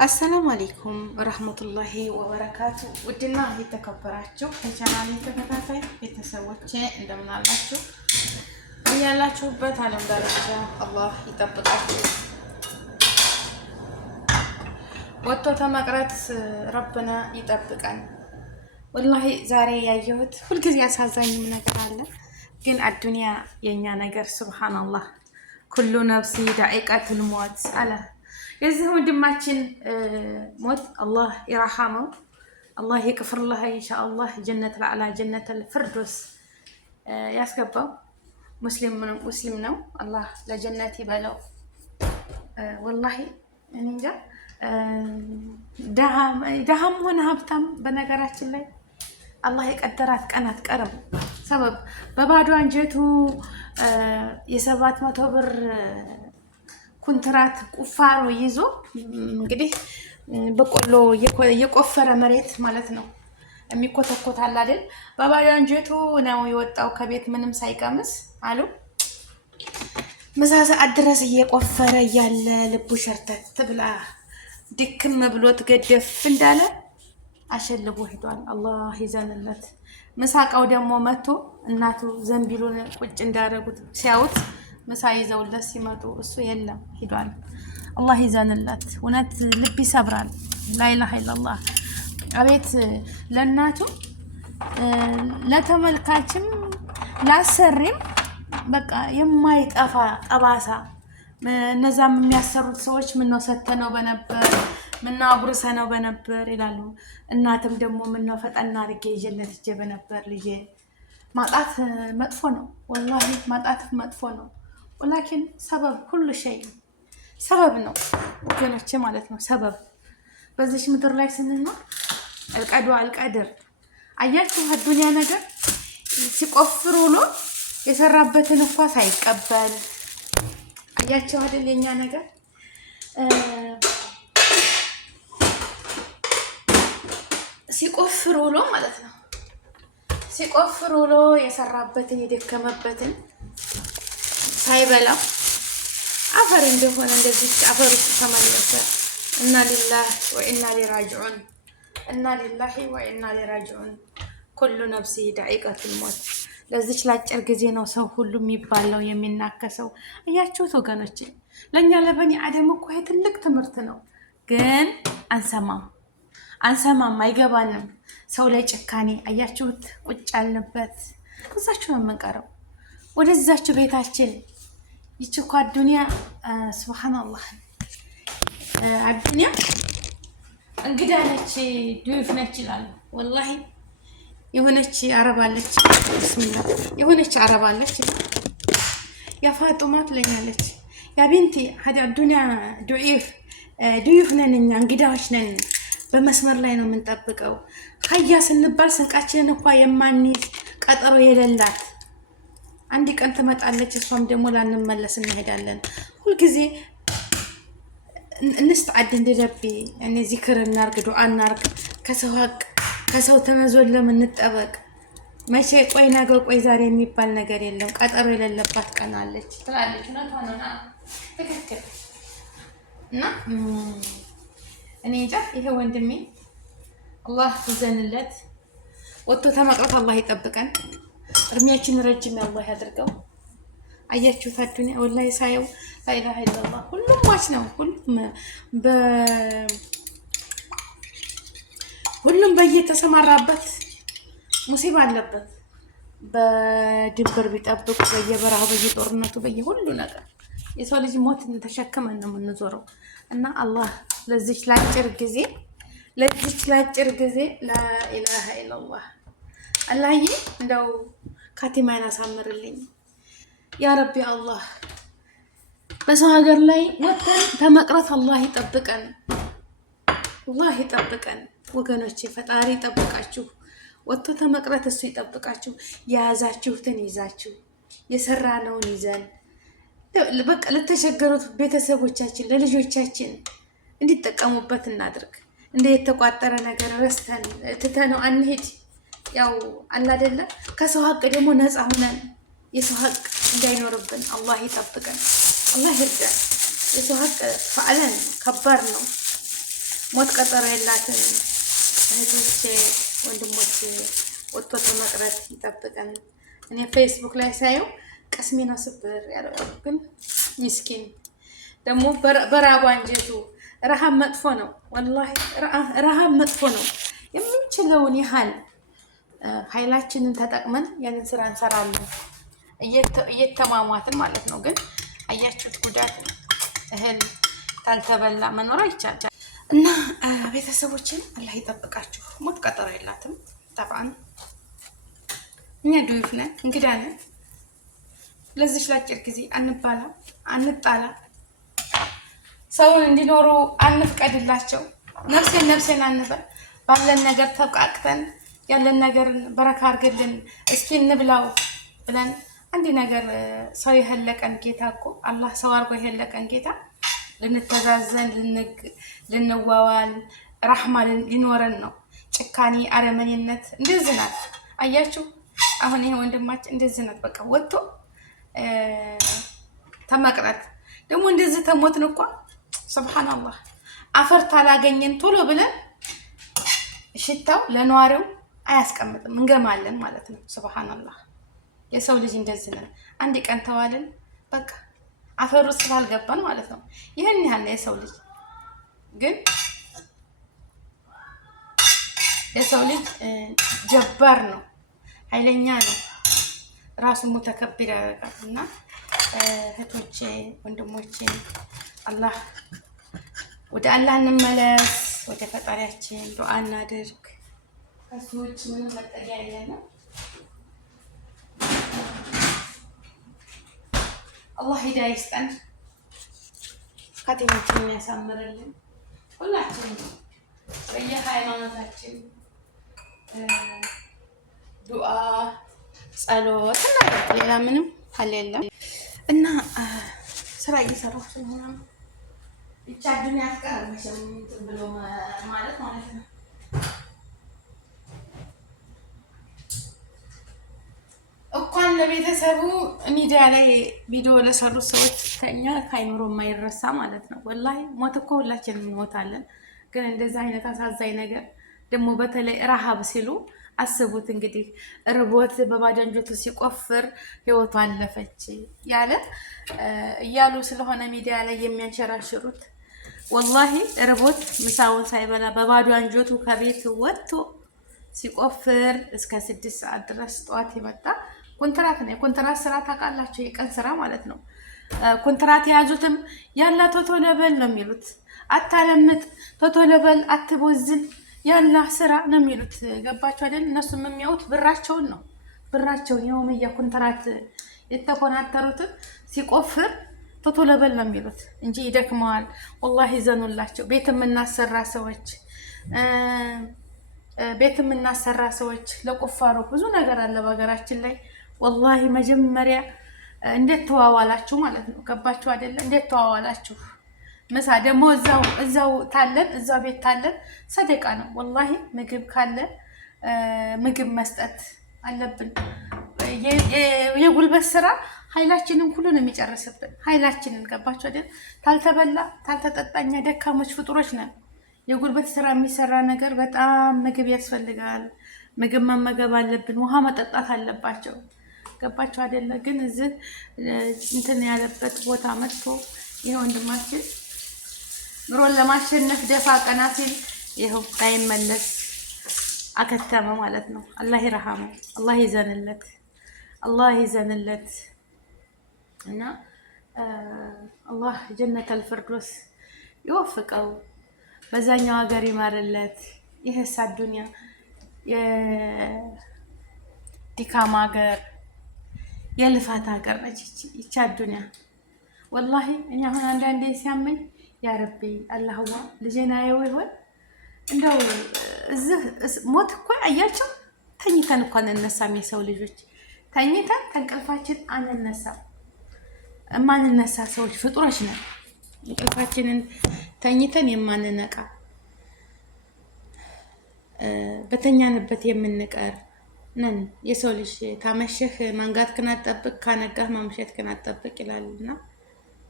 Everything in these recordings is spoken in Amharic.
አሰላሙ አለይኩም ወራህመቱላሂ ወበረካቱ። ውድና የተከበራችሁ የቻናሌ ተከታታይ ቤተሰቦቼ እንደምን አላችሁ? ያላችሁበት ዓለም ዳርቻ አላህ ይጠብቃችሁ። ወጥቶ ተመቅረት ረብና ይጠብቀን። ወላሂ ዛሬ ያየሁት ሁልጊዜ አሳዛኝም ነገር አለ፣ ግን አዱንያ የኛ ነገር ሱብሃንአላህ ኩሉ ነፍሲ ዳኢቀቱል ሞት አለ። የዚህ ወንድማችን ሞት አላህ ይረሐመው፣ አላህ ይቅፍርልህ ኢንሻአላህ፣ ጀነት ለአላ ጀነት አልፍርዶስ ያስገባው። ሙስሊም ነው፣ አላህ ለጀነት ይበለው። ወላሂ እኔ እንጃ ደሃም ሆነ ሀብታም በነገራችን ላይ አላህ የቀደራት ቀን አትቀርም። ሰበብ በባዶ አንጀቱ የ700 ብር ኩንትራት ቁፋሮ ይዞ እንግዲህ በቆሎ የቆፈረ መሬት ማለት ነው የሚኮተኮታል አይደል? በባዶ አንጀቱ ነው የወጣው ከቤት ምንም ሳይቀምስ አሉ። ምሳ ሰዓት ድረስ እየቆፈረ እያለ ልቡ ሸርተት ብላ ድክም ብሎት ገደፍ እንዳለ አሸልቦ ሄዷል። አላህ ይዘንለት። ምሳቃው ደግሞ መጥቶ እናቱ ዘንቢሉን ቁጭ እንዳደረጉት ሲያዩት ምሳ ይዘውለት ሲመጡ እሱ የለም ሄዷል። አላህ ይዘንለት። እውነት ልብ ይሰብራል። ላኢላሀ ኢለላህ። አቤት ለእናቱ ለተመልካችም ላሰሪም በቃ የማይጠፋ ጠባሳ። እነዛም የሚያሰሩት ሰዎች ምነው ሰተነው በነበር፣ ምነው አጉርሰነው በነበር ይላሉ። እናትም ደግሞ ምነው ፈጠና አድርጌ ይዤለት ሂጄ በነበር። ልጄ ማጣት መጥፎ ነው፣ ወላሂ ማጣት መጥፎ ነው። ወላኪን ሰበብ ሁሉ ሸይ ሰበብ ነው ወገኖቼ ማለት ነው። ሰበብ በዚህ ምድር ላይ ስንኖር አልቀዱ አልቀድር አያችሁ። አዱንያ ነገር ሲቆፍር ውሎ የሰራበትን እንኳ ሳይቀበል አያችሁ አይደል? የኛ ነገር ሲቆፍር ውሎ ማለት ነው። ሲቆፍር ውሎ የሰራበትን የደከመበትን ሳይበላው አፈር እንደሆነ እንደዚህ አፈር ውስጥ ተመለሰ። እና ሊላህ ወኢና ሊራጅዑን፣ እና ሊላሂ ወኢና ሊራጅዑን። ኩሉ ነፍሲ ዳኢቀቱል ሞት። ለዚች ላጭር ጊዜ ነው ሰው ሁሉ የሚባለው የሚናከሰው። እያችሁት ወገኖቼ፣ ለእኛ ለበኒ አደም እኮ ይሄ ትልቅ ትምህርት ነው፣ ግን አንሰማም፣ አይገባንም። ሰው ላይ ጭካኔ አያችሁት። ቁጭ ያልንበት እዛችሁ ነው የምንቀረው፣ ወደዛችሁ ቤታችን። ይቺ እኮ አዱንያ ሱብሃንአላህ፣ አዱንያ እንግዳ ነች፣ ዱይፍ ነች ይላሉ። ወላሂ የሆነች አረባለች፣ ብስሚላ የሆነች አረባለች፣ ያ ፋጡማ ትለኛለች፣ ያ ቢንቲ ሀዲ አዱንያ ዱይፍ ነን እኛ፣ እንግዳዎች ነን። በመስመር ላይ ነው የምንጠብቀው። ሀያ ስንባል ስንቃችንን እንኳ የማንይዝ ቀጠሮ የሌላት አንድ ቀን ትመጣለች። እሷም ደግሞ ላንመለስ እንሄዳለን። ሁልጊዜ እንስተዓድ እንድረቢ እኔ ዚክር እናርግ፣ ዱዓ እናርግ፣ ከሰው ሀቅ ከሰው ተመዞለም እንጠበቅ። መቼ ቆይ ነገ ቆይ ዛሬ የሚባል ነገር የለም። ቀጠሮ የሌለባት ቀን አለች ትላለች። እውነቷን ነው፣ ትክክል። እና እኔ እንጃ ይሄ ወንድሜ አላህ ይዘንለት፣ ወጥቶ ተመቅረት አላህ ይጠብቀን። እድሜያችን ረጅም አላህ ያድርገው። አያችሁት አዱንያ ወላሂ ሳየው ላኢላሀ ኢለላህ። ሁሉም ሟች ነው። ሁሉም በየተሰማራበት ሙሲባ አለበት። በድንበር ቢጠብቁ በየበረሃው በየጦርነቱ በየሁሉ ነገር የሰው ልጅ ሞት ተሸክመን ነው የምንዞረው። እና አላህ ለዚች ላጭር ጊዜ ላኢላሀ ኢለላህ አላህዬ እንደው ካቲማን አሳምርልኝ ያ ረቢ። አላህ በሰው ሀገር ላይ ወጥተን ተመቅረት አላህ ይጠብቀን፣ አላህ ይጠብቀን ወገኖቼ። ፈጣሪ ይጠብቃችሁ። ወጥቶ ተመቅረት እሱ ይጠብቃችሁ። የያዛችሁትን ይዛችሁ የሰራነውን ይዘን በቃ ለተቸገሩት ቤተሰቦቻችን ለልጆቻችን እንዲጠቀሙበት እናድርግ። እንደ የተቋጠረ ነገር ረስተን ትተነው አንሄድ። ያው አላ አይደለ ከሰው ሀቅ ደግሞ ነፃ ሆነን የሰው ሀቅ እንዳይኖርብን አላህ ይጠብቀን፣ አላህ ይርዳን። የሰው ሀቅ ፈዕለን ከባድ ነው። ሞት ቀጠሮ የላትም። እህቶቼ ወንድሞቼ ወጥቶ ተመቅረት ይጠብቀን። እኔ ፌስቡክ ላይ ሳየው ቀስሜ ነው ስብር ያለው። ግን ሚስኪን ደግሞ በራቡ አንጀቱ። ረሃብ መጥፎ ነው፣ ወላሂ ረሃብ መጥፎ ነው። የምንችለውን ያህል ኃይላችንን ተጠቅመን ያንን ስራ እንሰራለን፣ እየተማሟትን ማለት ነው። ግን አያችሁት ጉዳት። እህል ካልተበላ መኖር አይቻልም። እና ቤተሰቦችን አላህ ይጠብቃችሁ። ሞት ቀጠሮ የላትም። ጠብዓን እኛ ዱዩፍ ነን፣ እንግዳ ነን። ለዚች ላጭር ጊዜ አንጣላ፣ ሰውን እንዲኖሩ አንፍቀድላቸው። ነፍሴን አንበል። ባለን ነገር ተብቃቅተን ያለን ነገር በረካ አድርግልን እስኪ እንብላው ብለን አንድ ነገር ሰው የሄለቀን ጌታ እኮ አላህ ሰው አድርጎ የሄለቀን ጌታ ልንተዛዘን ልንዋዋል ራህማ ሊኖረን ነው። ጭካኔ አረመኔነት እንደዚህ ናት። አያችሁ አሁን ይሄ ወንድማችን እንደዚህ ናት። በቃ ወጥቶ ተመቅረት ደግሞ እንደዚህ ተሞትን እኮ ሱብሃንአላህ። አፈር ታላገኘን ቶሎ ብለን ሽታው ለነዋሪው አያስቀምጥም፣ እንገማለን ማለት ነው። ሱብሃንአላህ የሰው ልጅ እንደዚህ ነን። አንድ ቀን ተዋልን በቃ አፈር ውስጥ ባልገባን ማለት ነው። ይሄን ያህል የሰው ልጅ ግን የሰው ልጅ ጀባር ነው፣ ኃይለኛ ነው፣ ራሱ ሙተከቢር ያደርጋል። እና እህቶቼ ወንድሞቼ አላህ ወደ አላህ እንመለስ፣ ወደ ፈጣሪያችን ዱዓ እናድርግ። ከሱ ውጭ ምንም መጠጊያ የለንም። አላህ ሂዳያ ይስጠን፣ ካቲማችንን ያሳምርልን። ሁላችን በየሃይማኖታችን ዱዓ ጸሎት እናደርግ። ሌላ ምንም ሀል የለም። እና ስራ እየሰራሁ ስለሆነ ብቻ ዱንያ አትቀርም ብሎ ማለት ነው። እንኳን ለቤተሰቡ ሚዲያ ላይ ቪዲዮ ለሰሩት ሰዎች ከኛ ከአይምሮ የማይረሳ ማለት ነው። ወላሂ ሞት እኮ ሁላችንም እንሞታለን። ግን እንደዛ አይነት አሳዛኝ ነገር ደግሞ በተለይ ረሃብ ሲሉ አስቡት እንግዲህ ርቦት በባዶ አንጀቱ ሲቆፍር ህይወቱ አለፈች ያለ እያሉ ስለሆነ ሚዲያ ላይ የሚያንሸራሽሩት። ወላሂ ርቦት ምሳውን ሳይበላ በባዶ አንጀቱ ከቤት ወጥቶ ሲቆፍር እስከ 6 ሰዓት ድረስ ጠዋት የመጣ ኮንትራት ነው። የኮንትራት ስራ ታውቃላችሁ፣ የቀን ስራ ማለት ነው። ኮንትራት የያዙትም ያላ ቶቶሎ በል ነው የሚሉት። አታለምጥ፣ ቶቶሎ በል፣ አትቦዝን፣ ያላ ስራ ነው የሚሉት። ገባችሁ አይደል? እነሱም የሚያዩት ብራቸውን ነው። ብራቸውን የውመያ ኮንትራት የተኮናተሩትን ሲቆፍር ቶቶሎ በል ነው የሚሉት እንጂ ይደክመዋል። ወላሂ ዘኑላቸው። ቤት የምናሰራ ሰዎች ለቁፋሮ ብዙ ነገር አለ በሀገራችን ላይ። ወላሂ መጀመሪያ እንዴት ተዋዋላችሁ ማለት ነው። ገባችሁ አይደለ? እንዴት ተዋዋላችሁ። ምሳ ደግሞ እዛው ቤት ታለን ሰደቃ ነው። ወላሂ ምግብ ካለ ምግብ መስጠት አለብን። የጉልበት ስራ ኃይላችንን ሁሉ ነው የሚጨርስብን። ኃይላችንን ገባችሁ አይደል? ታልተበላ ታልተጠጣኛ ደካሞች ፍጡሮች ነን። የጉልበት ስራ የሚሰራ ነገር በጣም ምግብ ያስፈልጋል። ምግብ መመገብ አለብን። ውሃ መጠጣት አለባቸው። ገባችሁ አይደለ? ግን እዚህ እንትን ያለበት ቦታ መጥቶ ይሄ ወንድማችን ኑሮን ለማሸነፍ ደፋ ቀና ሲል ይኸው ሳይመለስ አከተመ ማለት ነው። አላህ ይረሐመው፣ አላህ ይዘንለት እና አላህ ጀነተል ፊርደውስ ይወፍቀው፣ በዛኛው ሀገር ይማርለት። ይሄስ አዱንያ የድካም ሀገር የልፋት ሀገር ነች ይቺ አዱንያ። ወላሂ እኛ አሁን አንዳንዴ ሲያመኝ ያ ረቢ አላህዋ ልጄና ይሆን እንደው እዚህ ሞት እኮ አያቸው። ተኝተን እኮ አንነሳም። የሰው ልጆች ተኝተን ከእንቅልፋችን አንነሳም። የማንነሳ ሰዎች ፍጡሮች ነን። እንቅልፋችንን ተኝተን የማንነቃ በተኛንበት የምንቀር ነን የሰው ልጅ። ካመሸህ ማንጋት ክናጠብቅ ካነጋህ ማምሸት ክናጠብቅ ይላልና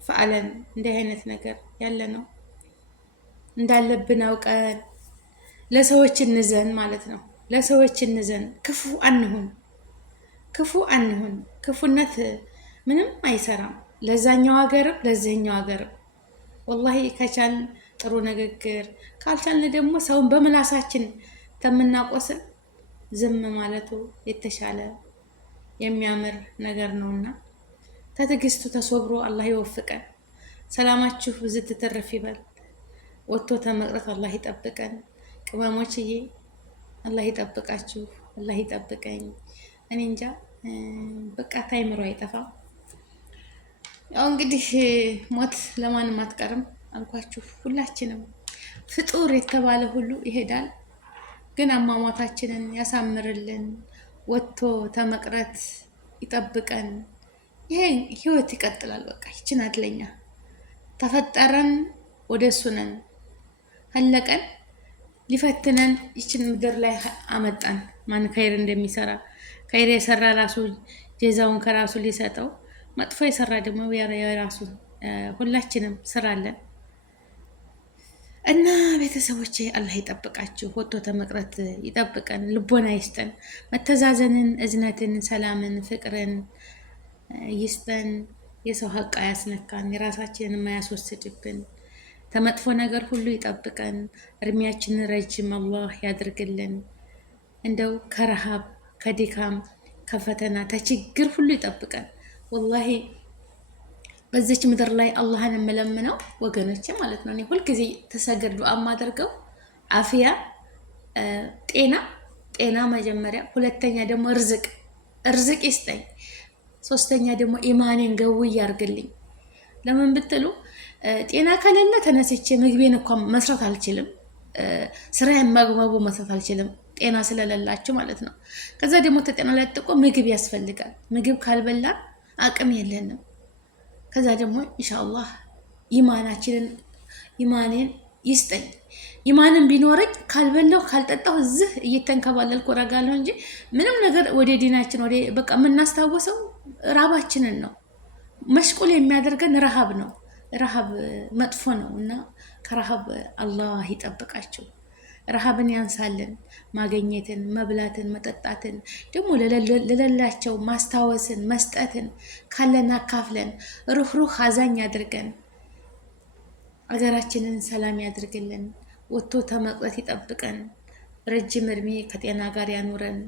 ፈአለን እንዲህ አይነት ነገር ያለ ነው። እንዳለብን አውቀን ለሰዎች እንዘን ማለት ነው። ለሰዎች እንዘን፣ ክፉ አንሁን። ክፉነት ምንም አይሰራም፣ ለዛኛው ሀገርም ለዚህኛው ሀገርም። ወላሂ ከቻልን ጥሩ ንግግር፣ ካልቻልን ደግሞ ሰውን በምላሳችን ከምናቆስል ዝም ማለቱ የተሻለ የሚያምር ነገር ነውና ከትዕግስቱ ተሶብሮ አላህ ይወፍቀን። ሰላማችሁ ብዝት ትተረፍ ይበል። ወጥቶ ተመቅረት አላህ ይጠብቀን። ቅመሞችዬ አላህ ይጠብቃችሁ፣ አላህ ይጠብቀኝ። እኔ እንጃ በቃ ታይምሮ አይጠፋም። ያው እንግዲህ ሞት ለማንም አትቀርም አልኳችሁ። ሁላችንም ፍጡር የተባለ ሁሉ ይሄዳል። ግን አሟሟታችንን ያሳምርልን፣ ወጥቶ ተመቅረት ይጠብቀን። ይሄ ህይወት ይቀጥላል። በቃ ይችን አድለኛ ተፈጠረን ወደ እሱ ነን፣ አለቀን። ሊፈትነን ይችን ምድር ላይ አመጣን። ማን ከይር እንደሚሰራ ከይር የሰራ ራሱ ጀዛውን ከራሱ ሊሰጠው፣ መጥፎ የሰራ ደግሞ የራሱ። ሁላችንም ስራ አለን እና ቤተሰቦቼ አላህ ይጠብቃችሁ፣ ወጥቶ ተመቅረት ይጠብቀን፣ ልቦና ይስጠን፣ መተዛዘንን፣ እዝነትን፣ ሰላምን፣ ፍቅርን ይስጠን። የሰው ሀቅ አያስነካን፣ የራሳችንን የማያስወስድብን፣ ተመጥፎ ነገር ሁሉ ይጠብቀን። እድሜያችንን ረጅም አላህ ያድርግልን። እንደው ከረሃብ ከድካም ከፈተና ተችግር ሁሉ ይጠብቀን። ወላሂ በዚች ምድር ላይ አላህን የምለምነው ወገኖቼ ማለት ነው፣ እኔ ሁልጊዜ ተሰግድ ዱዓ የማደርገው አፍያ፣ ጤና መጀመሪያ፣ ሁለተኛ ደግሞ እርዝቅ ይስጠኝ፣ ሶስተኛ ደግሞ ኢማኔን ገው ያርግልኝ። ለምን ብትሉ ጤና ከሌለ ተነስቼ ምግቤን እንኳን መስራት አልችልም፣ ስራዬን ማግባቡ መስራት አልችልም፣ ጤና ስለሌላችሁ ማለት ነው። ከዛ ደግሞ ተጤና ላይ ጥቆ ምግብ ያስፈልጋል። ምግብ ካልበላን አቅም የለንም። ከዛ ደግሞ ኢንሻአላህ ኢማኔን ይስጠኝ። ኢማንን ቢኖረኝ ካልበላው ካልጠጣው እዚህ እየተንከባለልኩ እረጋለሁ እንጂ ምንም ነገር ወደ ዲናችን ወደ በቃ የምናስታወሰው ራባችንን ነው። መሽቁል የሚያደርገን ረሃብ ነው። ረሃብ መጥፎ ነው እና ከረሃብ አላህ ይጠብቃችሁ። ረሃብን ያንሳልን፣ ማገኘትን፣ መብላትን፣ መጠጣትን፣ ደግሞ ለሌላቸው ማስታወስን፣ መስጠትን፣ ካለን አካፍለን፣ ሩህሩህ አዛኝ አድርገን፣ አገራችንን ሰላም ያድርግልን። ወጥቶ ተመቅረት ይጠብቀን። ረጅም እድሜ ከጤና ጋር ያኑረን።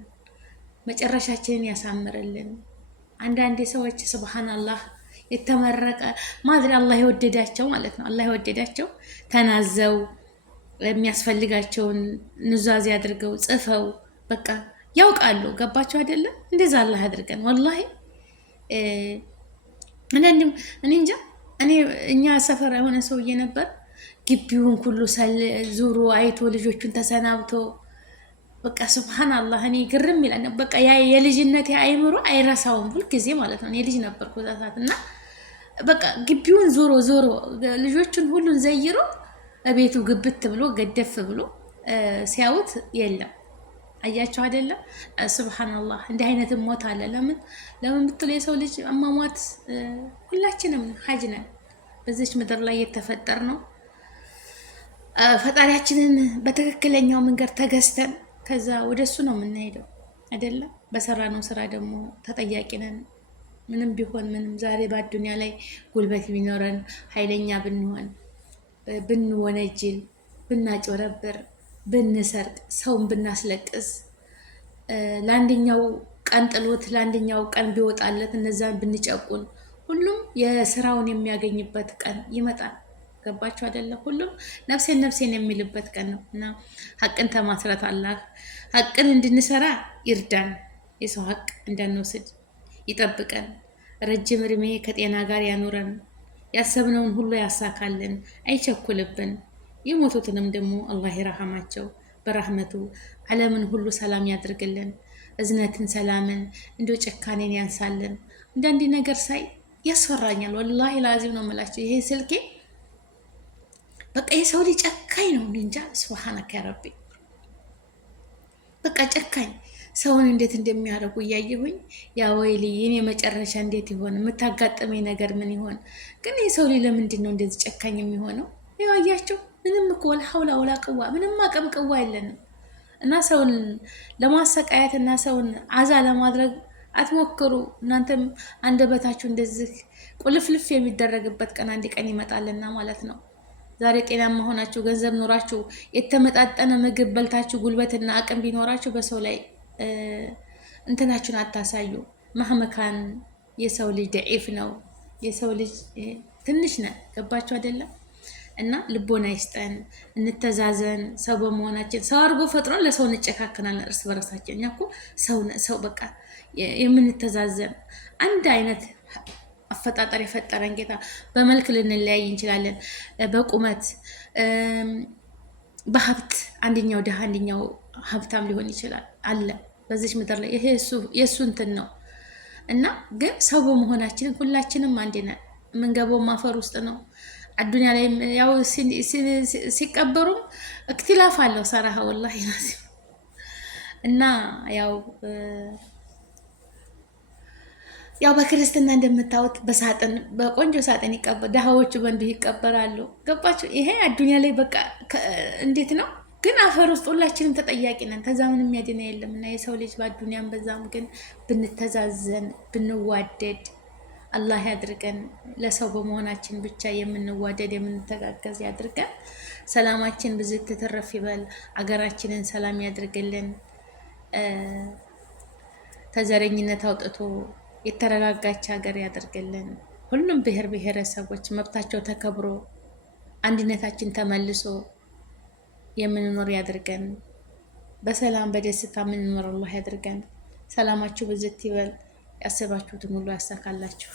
መጨረሻችንን ያሳምርልን። አንዳንድ ሰዎች ሱብሃንአላህ የተመረቀ ማድሪ አላህ የወደዳቸው ማለት ነው። አላህ የወደዳቸው ተናዘው የሚያስፈልጋቸውን ኑዛዜ አድርገው ጽፈው በቃ ያውቃሉ። ገባቸው አይደለም? እንደዛ አላህ አድርገን። ወላሂ አንዳንድም እኔ እንጃ እኛ ሰፈር የሆነ ሰውዬ ነበር ግቢውን ሁሉ ዙሩ አይቶ ልጆቹን ተሰናብቶ በቃ ሱብሃንአላህ እኔ ግርም ይላል። በቃ ያ የልጅነት አይምሮ አይረሳውም ሁልጊዜ ማለት ነው። እኔ ልጅ ነበርኩ እዛ ሰዓት እና በቃ ግቢውን ዞሮ ልጆቹን ሁሉን ዘይሮ ቤቱ ግብት ብሎ ገደፍ ብሎ ሲያዩት የለም። አያቸው አይደለም? ሱብሃንአላህ እንዲህ አይነትም ሞት አለ። ለምን ብትሉ የሰው ልጅ አሟሟት ሁላችንም ሀጅ ነን። በዚች ምድር ላይ የተፈጠር ነው ፈጣሪያችንን በትክክለኛው መንገድ ተገዝተን ከዛ ወደሱ ነው የምንሄደው አይደለም? በሰራነው ስራ ደግሞ ተጠያቂ ነን። ምንም ቢሆን ምንም ዛሬ በአዱንያ ላይ ጉልበት ቢኖረን ኃይለኛ ብንሆን ብንወነጅል ብናጭበረብር ብንሰርቅ ሰውን ብናስለቅስ ለአንደኛው ቀን ጥሎት ለአንደኛው ቀን ቢወጣለት እነዛን ብንጨቁን ሁሉም የስራውን የሚያገኝበት ቀን ይመጣል። ገባችሁ አይደለም? ሁሉም ነፍሴን የሚልበት ቀን ነው እና ሀቅን ተማስረት አላህ ሀቅን እንድንሰራ ይርዳን። የሰው ሀቅ እንዳንወስድ ይጠብቀን። ረጅም እድሜ ከጤና ጋር ያኑረን። ያሰብነውን ሁሉ ያሳካልን፣ አይቸኩልብን። የሞቱትንም ደግሞ አላህ ይረሐማቸው በረህመቱ። ዓለምን ሁሉ ሰላም ያድርግልን። እዝነትን፣ ሰላምን፣ እንደ ጭካኔን ያንሳልን። አንዳንድ ነገር ሳይ ያስፈራኛል። ወላሂ ላዚም ነው የምላቸው። ይሄ ስልኬ በቃ የሰው ልጅ ጨካኝ ነው እንጃ። ሱብሃነከ ያ ረቢ በቃ ጨካኝ ሰውን እንዴት እንደሚያደርጉ እያየሁኝ ያ ወይሊ የኔ መጨረሻ እንዴት ይሆን? የምታጋጥመኝ ነገር ምን ይሆን? ግን የሰው ልጅ ለምንድን ነው እንደዚህ ጨካኝ የሚሆነው? ያው አያቸው ምንም እኮ ወላ ሐውላ ወላ ቅዋ ምንም አቅም ቅዋ የለንም። እና ሰውን ለማሰቃየት እና ሰውን አዛ ለማድረግ አትሞክሩ። እናንተም አንደበታችሁ እንደዚህ ቁልፍልፍ የሚደረግበት ቀን አንድ ቀን ይመጣልና ማለት ነው። ዛሬ ጤናማ ሆናችሁ ገንዘብ ኖራችሁ የተመጣጠነ ምግብ በልታችሁ ጉልበትና አቅም ቢኖራችሁ በሰው ላይ እንትናችሁን አታሳዩ። ማህመካን የሰው ልጅ ደዒፍ ነው። የሰው ልጅ ትንሽ ነው። ገባችሁ አይደለም? እና ልቦና ይስጠን፣ እንተዛዘን። ሰው በመሆናችን ሰው አድርጎ ፈጥሮን ለሰው እንጨካከናለን እርስ በርሳችን። እኛ እኮ ሰው በቃ የምንተዛዘን አንድ አይነት አፈጣጠር የፈጠረን ጌታ። በመልክ ልንለያይ እንችላለን፣ በቁመት በሀብት አንደኛው ደሃ አንደኛው ሀብታም ሊሆን ይችላል አለ በዚች ምድር ላይ። ይሄ የእሱ እንትን ነው። እና ግን ሰው በመሆናችን ሁላችንም አንድ ነን። የምንገባው ማፈር ውስጥ ነው። አዱንያ ላይ ያው ሲቀበሩም እክትላፍ አለው ሰራሃ ወላሂ ናሲም። እና ያው በክርስትና እንደምታዩት በሳጥን በቆንጆ ሳጥን ደሃዎቹ በእንዲሁ ይቀበራሉ። ገባችሁ? ይሄ አዱንያ ላይ በቃ እንዴት ነው? ግን አፈር ውስጥ ሁላችንም ተጠያቂ ነን። ከዛ ምንም ያድና የለም። እና የሰው ልጅ በአዱንያም በዛም ግን ብንተዛዘን ብንዋደድ አላህ ያድርገን። ለሰው በመሆናችን ብቻ የምንዋደድ የምንተጋገዝ ያድርገን። ሰላማችን ብዝት ትተረፍ ይበል። አገራችንን ሰላም ያድርግልን። ተዘረኝነት አውጥቶ የተረጋጋች ሀገር ያድርግልን። ሁሉም ብሔር ብሔረሰቦች መብታቸው ተከብሮ አንድነታችን ተመልሶ የምንኖር ያድርገን። በሰላም በደስታ የምንኖር አላህ ያድርገን። ሰላማችሁ ብዝት ይበል። ያሰባችሁትን ሁሉ ያሳካላችሁ።